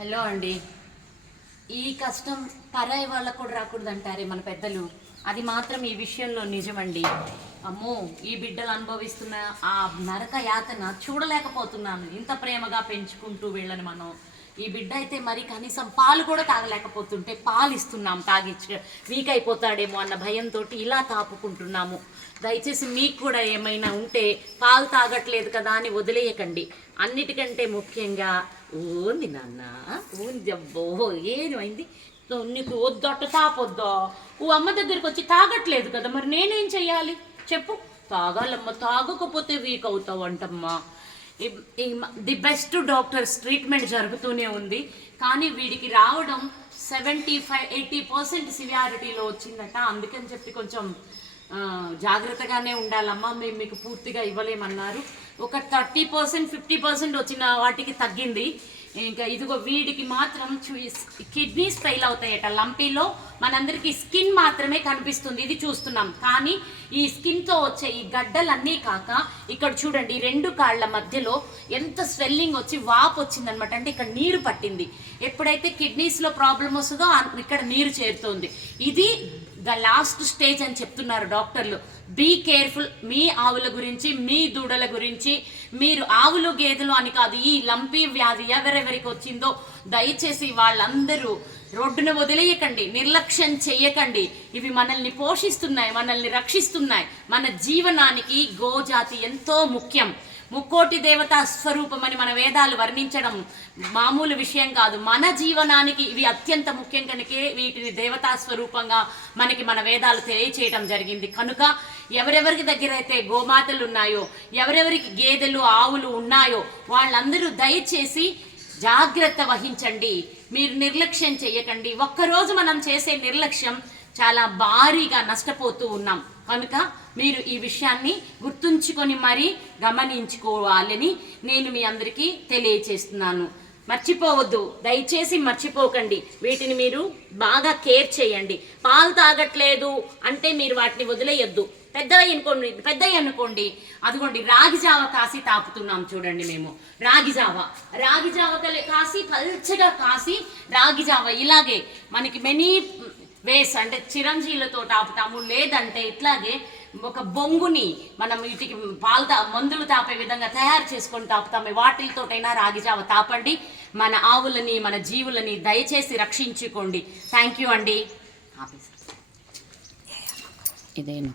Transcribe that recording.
Hello అండి. ఈ కష్టం పరాయి వాళ్ళకు కూడా రాకూడదు అంటారే మన పెద్దలు, అది మాత్రం ఈ విషయంలో నిజమండి. అమ్మో, ఈ బిడ్డలు అనుభవిస్తున్న ఆ నరక యాతన చూడలేకపోతున్నాను. ఇంత ప్రేమగా పెంచుకుంటూ వీళ్ళని మనం, ఈ బిడ్డ అయితే మరి కనీసం పాలు కూడా తాగలేకపోతుంటే పాలు ఇస్తున్నాం, తాగిచ్చి వీక్ అయిపోతాడేమో అన్న భయంతో ఇలా తాపుకుంటున్నాము. దయచేసి మీకు కూడా ఏమైనా ఉంటే పాలు తాగట్లేదు కదా అని వదిలేయకండి. అన్నిటికంటే ముఖ్యంగా ఓంది నాన్న, ఓంది అబ్బో, ఏమైంది నీకు? వద్దొట్ట తాపొద్దా? ఓ అమ్మ దగ్గరికి వచ్చి తాగట్లేదు కదా, మరి నేనేం చెయ్యాలి చెప్పు? తాగాలమ్మ, తాగకపోతే వీక్ అవుతావు అంటమ్మా. ది బెస్ట్ డాక్టర్స్ ట్రీట్మెంట్ జరుగుతూనే ఉంది, కానీ వీడికి రావడం 75-80% సివియారిటీలో వచ్చిందట. అందుకని చెప్పి కొంచెం జాగ్రత్తగానే ఉండాలమ్మా. మేము మీకు పూర్తిగా ఇవ్వలేమన్నారు. ఒక 30% 50% వచ్చిన వాటికి తగ్గింది. ఇంకా ఇదిగో వీడికి మాత్రం కిడ్నీస్ ఫెయిల్ అవుతాయట. లంపీలో మనందరికీ స్కిన్ మాత్రమే కనిపిస్తుంది, ఇది చూస్తున్నాం. కానీ ఈ స్కిన్తో వచ్చే ఈ గడ్డలన్నీ కాక ఇక్కడ చూడండి, 2 కాళ్ళ మధ్యలో ఎంత స్వెల్లింగ్ వచ్చి వాపు వచ్చిందనమాట. అంటే ఇక్కడ నీరు పట్టింది. ఎప్పుడైతే కిడ్నీస్లో ప్రాబ్లం వస్తుందో ఇక్కడ నీరు చేరుతుంది. ఇది ద లాస్ట్ స్టేజ్ అని చెప్తున్నారు డాక్టర్లు. Be careful. మీ ఆవుల గురించి, మీ దూడల గురించి, మీరు ఆవులు గేదెలు అని కాదు, ఈ లంపీ వ్యాధి ఎవరెవరికి వచ్చిందో దయచేసి వాళ్ళందరూ రోడ్డును వదిలేయకండి, నిర్లక్ష్యం చెయ్యకండి. ఇవి మనల్ని పోషిస్తున్నాయి, మనల్ని రక్షిస్తున్నాయి. మన జీవనానికి గోజాతి ఎంతో ముఖ్యం. ముక్కోటి దేవతా స్వరూపమని మన వేదాలు వర్ణించడం మామూలు విషయం కాదు. మన జీవనానికి ఇవి అత్యంత ముఖ్యం కనుకే వీటిని దేవతా స్వరూపంగా మనకి మన వేదాలు తెలియచేయడం జరిగింది. కనుక ఎవరెవరికి దగ్గర అయితే గోమాతలు ఉన్నాయో, ఎవరెవరికి గేదెలు ఆవులు ఉన్నాయో వాళ్ళందరూ దయచేసి జాగ్రత్త వహించండి. మీరు నిర్లక్ష్యం చెయ్యకండి. ఒక్కరోజు మనం చేసే నిర్లక్ష్యం చాలా భారీగా నష్టపోతూ ఉన్నాం. కనుక మీరు ఈ విషయాన్ని గుర్తుంచుకొని మరీ గమనించుకోవాలని నేను మీ అందరికీ తెలియచేస్తున్నాను. మర్చిపోవద్దు, దయచేసి మర్చిపోకండి. వీటిని మీరు బాగా కేర్ చేయండి. పాలు తాగట్లేదు అంటే మీరు వాటిని వదిలేయొద్దు. పెద్దవి అనుకోండి, అదిగోండి రాగి జావ కాసి తాపుతున్నాం చూడండి. మేము రాగి జావ కాసి పల్చగా కాసి రాగి జావ ఇలాగే మనకి మెనీ వేస్, అంటే చిరంజీలతో తాపుతాము, లేదంటే ఇట్లాగే ఒక బొంగుని మనం వీటికి మందులు తాపే విధంగా తయారు చేసుకొని తాపుతాము. వాటితోటైనా రాగిజావ తాపండి. మన ఆవులని, మన జీవులని దయచేసి రక్షించుకోండి. థ్యాంక్ యూ అండి. ఇదేను.